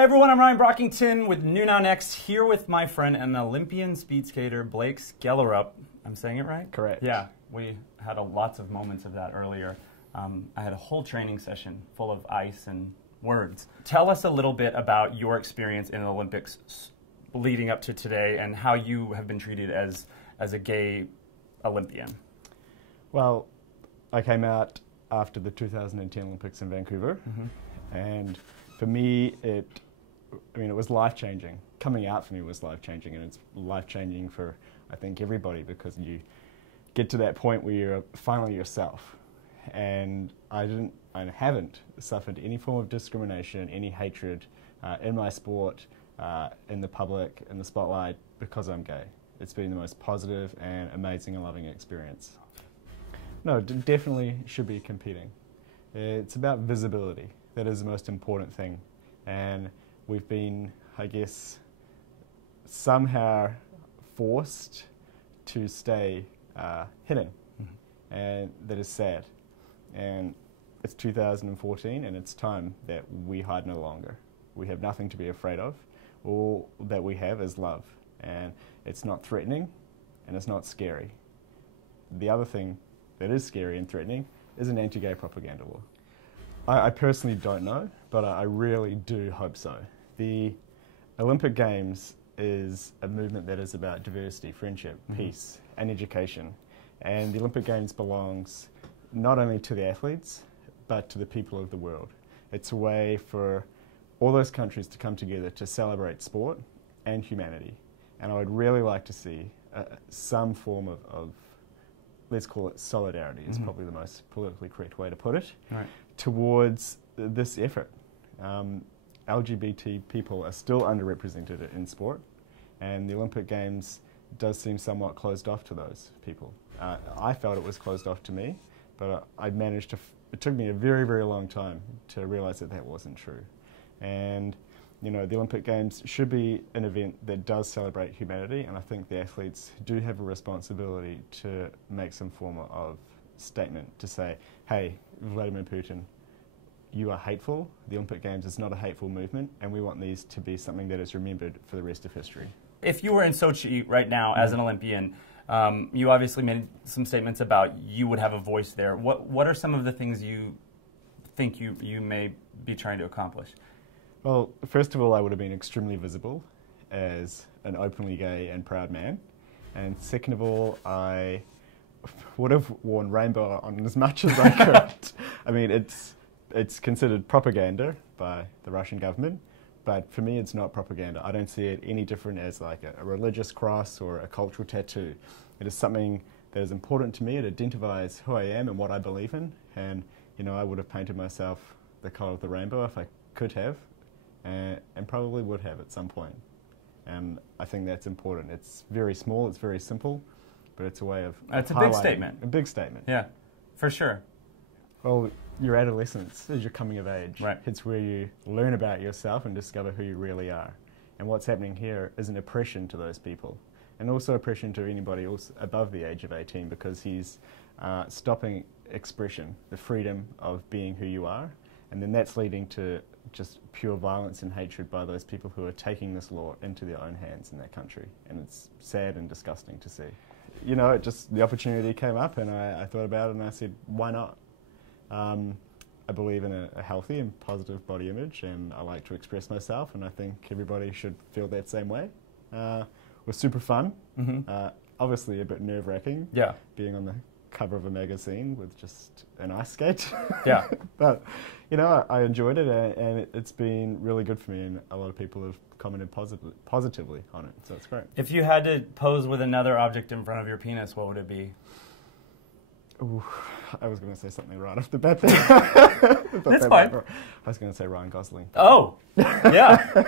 Hey everyone, I'm Ryan Brockington with NewNowNext, here with my friend and Olympian speed skater Blake Skjellerup. I'm saying it right? Correct. Yeah, we had lots of moments of that earlier. I had a whole training session full of ice and words. Tell us a little bit about your experience in the Olympics leading up to today and how you have been treated as a gay Olympian. Well, I came out after the 2010 Olympics in Vancouver, and for me, it was life-changing. Coming out for me was life-changing, and it's life-changing for, I think, everybody, because you get to that point where you're finally yourself. And I haven't suffered any form of discrimination, any hatred in my sport, in the public, in the spotlight, because I'm gay. It's been the most positive and amazing and loving experience. No, it definitely should be competing. It's about visibility. That is the most important thing. And we've been, I guess, somehow forced to stay hidden. And that is sad. And it's 2014, and it's time that we hide no longer. We have nothing to be afraid of. All that we have is love. And it's not threatening, and it's not scary. The other thing that is scary and threatening is an anti-gay propaganda law. I personally don't know, but I really do hope so. The Olympic Games is a movement that is about diversity, friendship, peace, and education. And the Olympic Games belongs not only to the athletes, but to the people of the world. It's a way for all those countries to come together to celebrate sport and humanity. And I would really like to see some form of, let's call it solidarity, is probably the most politically correct way to put it, towards this effort. LGBT people are still underrepresented in sport, and the Olympic Games does seem somewhat closed off to those people. I felt it was closed off to me, but I managed to, it took me a very, very long time to realize that that wasn't true. And you know, the Olympic Games should be an event that does celebrate humanity, and I think the athletes do have a responsibility to make some form of statement to say, hey, Vladimir Putin, you are hateful. The Olympic Games is not a hateful movement, and we want these to be something that is remembered for the rest of history. If you were in Sochi right now as an Olympian, you obviously made some statements about you would have a voice there. What are some of the things you think you may be trying to accomplish? Well, first of all, I would have been extremely visible as an openly gay and proud man. And second of all, I would have worn rainbow on as much as I could. I mean, it's considered propaganda by the Russian government, but for me it's not propaganda. I don't see it any different as like a religious cross or a cultural tattoo. It is something that is important to me. It identifies who I am and what I believe in. And, you know, I would have painted myself the colour of the rainbow if I could have. And probably would have at some point. And I think that's important. It's very small, it's very simple, but it's a way of It's a big statement. A big statement. Yeah, for sure. Well, your adolescence is your coming of age. Right. It's where you learn about yourself and discover who you really are. And what's happening here is an oppression to those people. And also oppression to anybody else above the age of 18, because he's stopping expression, the freedom of being who you are. And then that's leading to just pure violence and hatred by those people who are taking this law into their own hands in that country. And it's sad and disgusting to see. You know, the opportunity came up, and I thought about it, and I said, why not? I believe in a healthy and positive body image, and I like to express myself, and I think everybody should feel that same way. It was super fun. Obviously a bit nerve-wracking, being on the cover of a magazine with just an ice skate. But, you know, I enjoyed it, and it's been really good for me, and a lot of people have commented positively on it, so it's great. If you had to pose with another object in front of your penis, what would it be? Ooh, I was going to say something right off the bat there. That's fine. I was going to say Ryan Gosling. Oh, yeah.